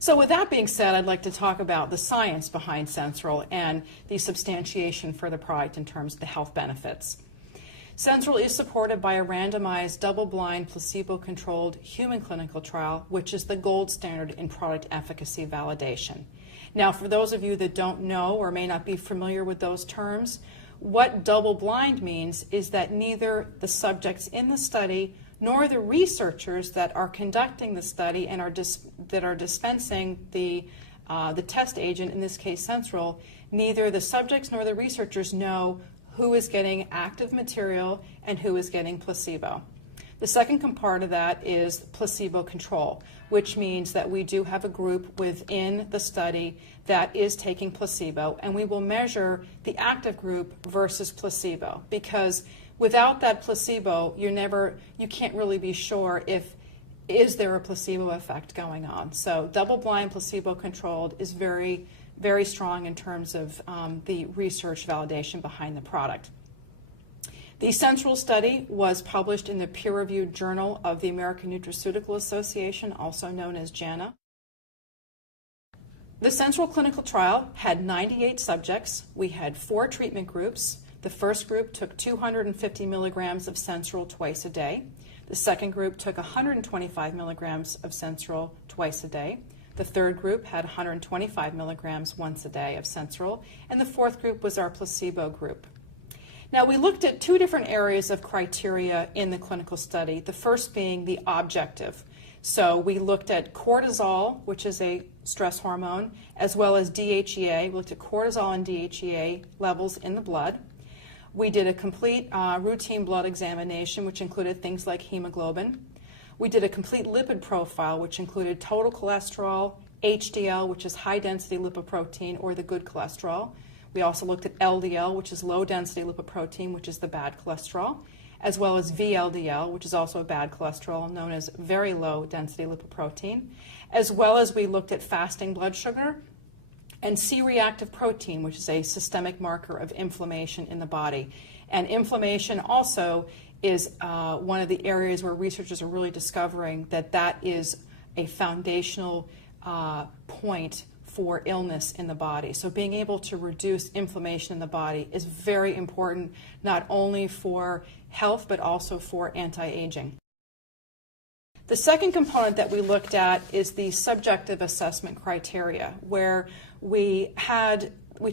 So with that being said, I'd like to talk about the science behind Sensoril and the substantiation for the product in terms of the health benefits. Sensoril is supported by a randomized, double-blind, placebo-controlled human clinical trial, which is the gold standard in product efficacy validation. Now, for those of you that don't know or may not be familiar with those terms, what double-blind means is that neither the subjects in the study nor the researchers that are conducting the study and that are dispensing the test agent, in this case Sensoril, neither the subjects nor the researchers know who is getting active material and who is getting placebo. The second component of that is placebo control, which means that we do have a group within the study that is taking placebo, and we will measure the active group versus placebo, because without that placebo, you can't really be sure is there a placebo effect going on. So double-blind, placebo-controlled is very, very strong in terms of the research validation behind the product. The Sensoril study was published in the peer-reviewed Journal of the American Nutraceutical Association, also known as JANA. The Sensoril clinical trial had 98 subjects. We had 4 treatment groups. The first group took 250 milligrams of Sensoril twice a day. The second group took 125 milligrams of Sensoril twice a day. The third group had 125 milligrams once a day of Sensoril, and the fourth group was our placebo group. Now, we looked at 2 different areas of criteria in the clinical study, the first being the objective. So we looked at cortisol, which is a stress hormone, as well as DHEA. We looked at cortisol and DHEA levels in the blood. We did a complete routine blood examination, which included things like hemoglobin. We did a complete lipid profile, which included total cholesterol, HDL, which is high-density lipoprotein, or the good cholesterol. We also looked at LDL, which is low-density lipoprotein, which is the bad cholesterol, as well as VLDL, which is also a bad cholesterol, known as very low-density lipoprotein, as well as we looked at fasting blood sugar and C-reactive protein, which is a systemic marker of inflammation in the body. And inflammation also is one of the areas where researchers are really discovering that is a foundational point for illness in the body. So being able to reduce inflammation in the body is very important, not only for health, but also for anti-aging. The second component that we looked at is the subjective assessment criteria, where we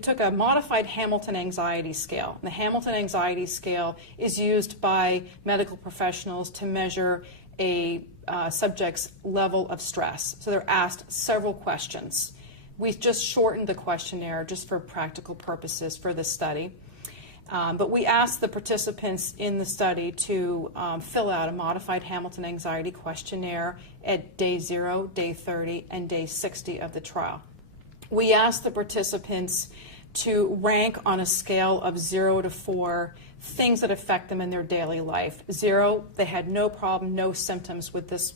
took a modified Hamilton Anxiety Scale. The Hamilton Anxiety Scale is used by medical professionals to measure a subject's level of stress. So they're asked several questions. We just shortened the questionnaire just for practical purposes for this study. But we asked the participants in the study to fill out a modified Hamilton Anxiety Questionnaire at day 0, day 30, and day 60 of the trial. We asked the participants to rank on a scale of 0 to 4 things that affect them in their daily life. 0, they had no problem, no symptoms with this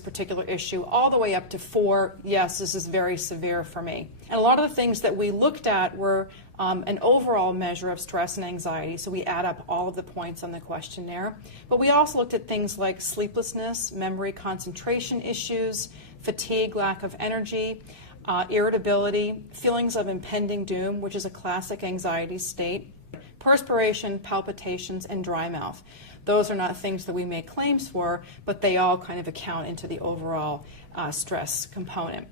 particular issue, all the way up to 4, yes, this is very severe for me. And a lot of the things that we looked at were an overall measure of stress and anxiety, so we add up all of the points on the questionnaire. But we also looked at things like sleeplessness, memory concentration issues, fatigue, lack of energy, irritability, feelings of impending doom, which is a classic anxiety state, perspiration, palpitations, and dry mouth. Those are not things that we make claims for, but they all kind of account into the overall stress component.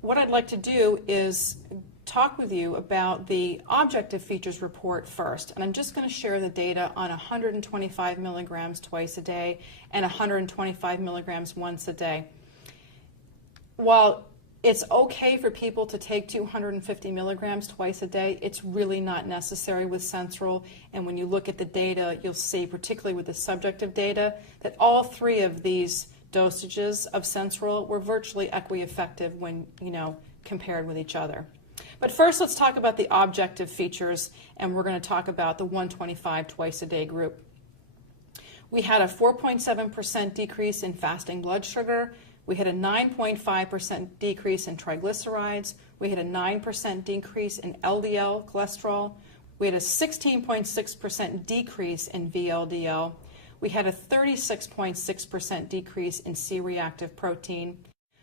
What I'd like to do is talk with you about the objective features report first, and I'm just going to share the data on 125 milligrams twice a day and 125 milligrams once a day. While it's okay for people to take 250 milligrams twice a day, it's really not necessary with Sensoril. And when you look at the data, you'll see, particularly with the subjective data, that all 3 of these dosages of Sensoril were virtually equi-effective when, compared with each other. But first, let's talk about the objective features, and we're going to talk about the 125 twice a day group. We had a 4.7% decrease in fasting blood sugar. We had a 9.5% decrease in triglycerides. We had a 9% decrease in LDL cholesterol. We had a 16.6% decrease in VLDL. we had a 36.6% decrease in C-reactive protein.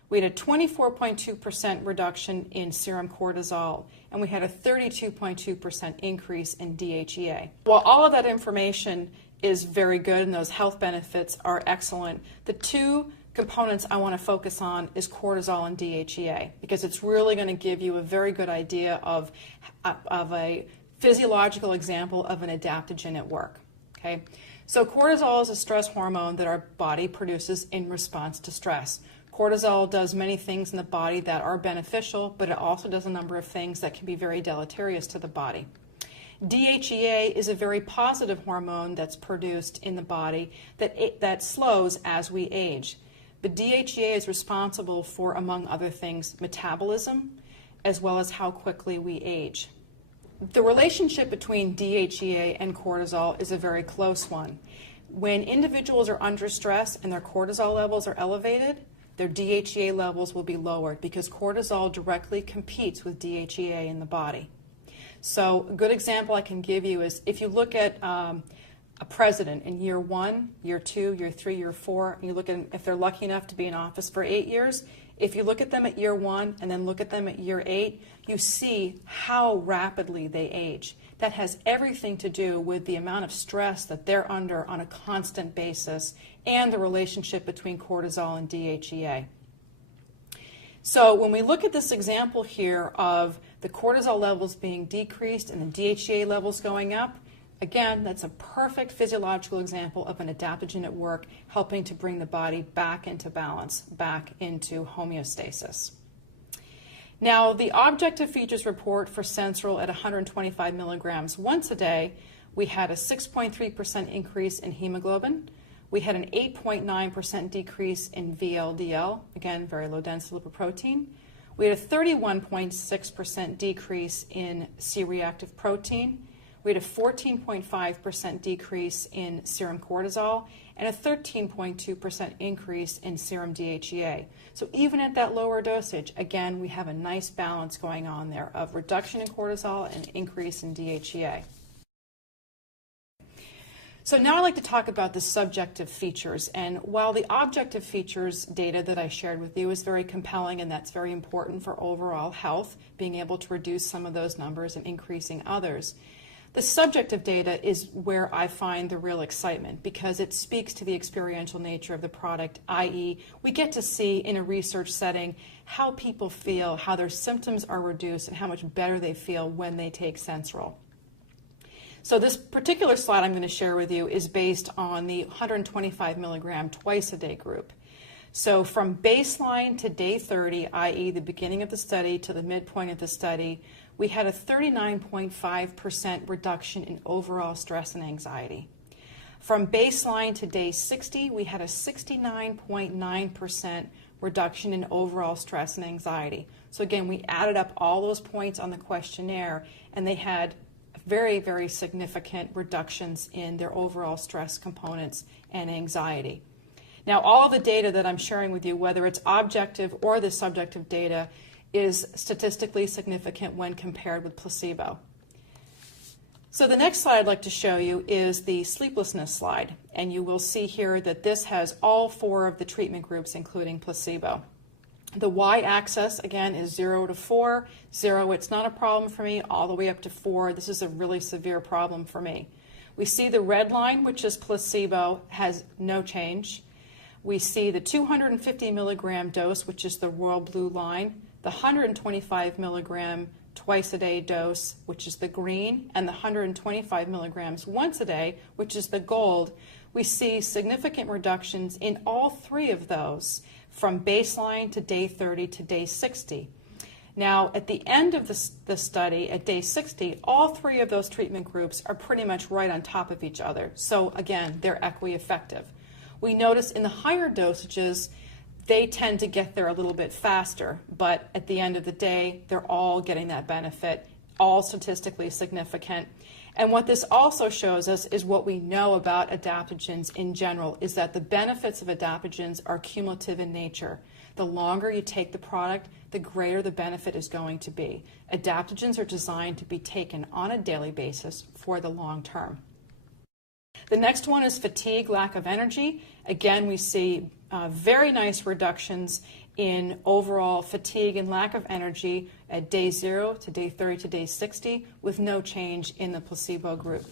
We had a 24.2% reduction in serum cortisol, and we had a 32.2% increase in DHEA. While all of that information is very good and those health benefits are excellent, the two components I want to focus on is cortisol and DHEA, because it's really going to give you a very good idea of a physiological example of an adaptogen at work. Okay? So cortisol is a stress hormone that our body produces in response to stress. Cortisol does many things in the body that are beneficial, but it also does a number of things that can be very deleterious to the body. DHEA is a very positive hormone that's produced in the body that slows as we age. But DHEA is responsible for, among other things, metabolism, as well as how quickly we age. The relationship between DHEA and cortisol is a very close one. When individuals are under stress and their cortisol levels are elevated, their DHEA levels will be lowered because cortisol directly competes with DHEA in the body. So a good example I can give you is if you look at a president in year 1, year 2, year 3, year 4, and you look at if they're lucky enough to be in office for 8 years, if you look at them at year 1 and then look at them at year 8, you see how rapidly they age. That has everything to do with the amount of stress that they're under on a constant basis and the relationship between cortisol and DHEA. So when we look at this example here of the cortisol levels being decreased and the DHEA levels going up, again, that's a perfect physiological example of an adaptogen at work helping to bring the body back into balance, back into homeostasis. Now, the objective features report for Sensoril at 125 milligrams once a day, we had a 6.3% increase in hemoglobin. We had an 8.9% decrease in VLDL, again, very low density lipoprotein. We had a 31.6% decrease in C-reactive protein. We had a 14.5% decrease in serum cortisol and a 13.2% increase in serum DHEA. So even at that lower dosage, again, we have a nice balance going on there of reduction in cortisol and increase in DHEA. So now I'd like to talk about the subjective features. And while the objective features data that I shared with you is very compelling and that's very important for overall health, being able to reduce some of those numbers and increasing others, the subjective data is where I find the real excitement because it speaks to the experiential nature of the product, i.e. we get to see in a research setting how people feel, how their symptoms are reduced, and how much better they feel when they take Sensoril. So this particular slide I'm going to share with you is based on the 125 milligram twice a day group. So from baseline to day 30, i.e. the beginning of the study to the midpoint of the study, we had a 39.5% reduction in overall stress and anxiety. From baseline to day 60, we had a 69.9% reduction in overall stress and anxiety. So again, we added up all those points on the questionnaire, and they had very, very significant reductions in their overall stress components and anxiety. Now, all of the data that I'm sharing with you, whether it's objective or the subjective data, is statistically significant when compared with placebo. So the next slide I'd like to show you is the sleeplessness slide, and you will see here that this has all 4 of the treatment groups, including placebo. The y-axis, again, is 0 to 4. 0, it's not a problem for me, all the way up to 4. This is a really severe problem for me. We see the red line, which is placebo, has no change. We see the 250 milligram dose, which is the royal blue line, the 125 milligram twice a day dose, which is the green, and the 125 milligrams once a day, which is the gold. We see significant reductions in all 3 of those from baseline to day 30 to day 60. Now, at the end of the study, at day 60, all 3 of those treatment groups are pretty much right on top of each other. So again, they're equi-effective. We notice in the higher dosages, they tend to get there a little bit faster, but at the end of the day, they're all getting that benefit, all statistically significant. And what this also shows us is what we know about adaptogens in general, is that the benefits of adaptogens are cumulative in nature. The longer you take the product, the greater the benefit is going to be. Adaptogens are designed to be taken on a daily basis for the long term. The next one is fatigue, lack of energy. Again, we see very nice reductions in overall fatigue and lack of energy at day 0 to day 30 to day 60 with no change in the placebo group.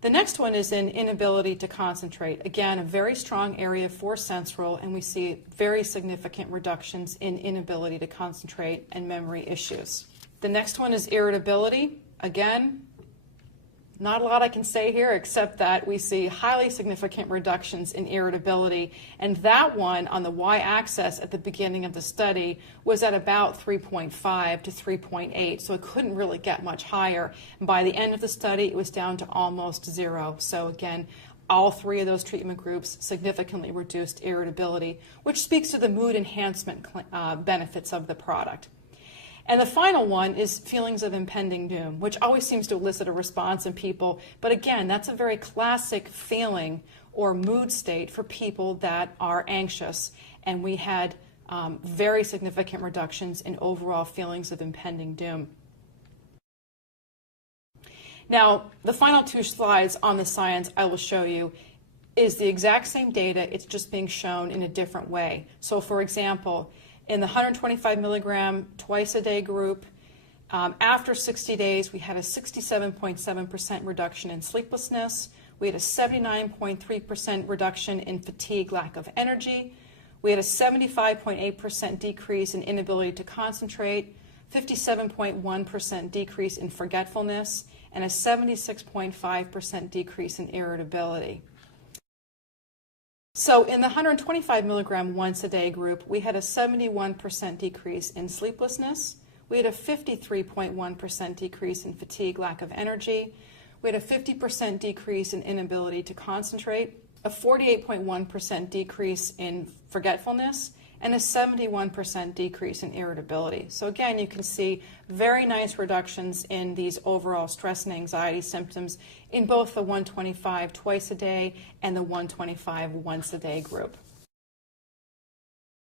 The next one is in inability to concentrate. Again, a very strong area for Sensoril, and we see very significant reductions in inability to concentrate and memory issues. The next one is irritability. Again, not a lot I can say here except that we see highly significant reductions in irritability, and that one on the y-axis at the beginning of the study was at about 3.5 to 3.8, so it couldn't really get much higher. And by the end of the study, it was down to almost 0. So again, all 3 of those treatment groups significantly reduced irritability, which speaks to the mood enhancement benefits of the product. And the final one is feelings of impending doom, which always seems to elicit a response in people. But again, that's a very classic feeling or mood state for people that are anxious. And we had very significant reductions in overall feelings of impending doom. Now, the final 2 slides on the science I will show you is the exact same data. It's just being shown in a different way. So, for example, in the 125 milligram twice a day group, after 60 days, we had a 67.7% reduction in sleeplessness. We had a 79.3% reduction in fatigue, lack of energy. We had a 75.8% decrease in inability to concentrate, 57.1% decrease in forgetfulness, and a 76.5% decrease in irritability. So in the 125 milligram once a day group, we had a 71% decrease in sleeplessness. We had a 53.1% decrease in fatigue, lack of energy. We had a 50% decrease in inability to concentrate, a 48.1% decrease in forgetfulness, and a 71% decrease in irritability. So again, you can see very nice reductions in these overall stress and anxiety symptoms in both the 125 twice a day and the 125 once a day group.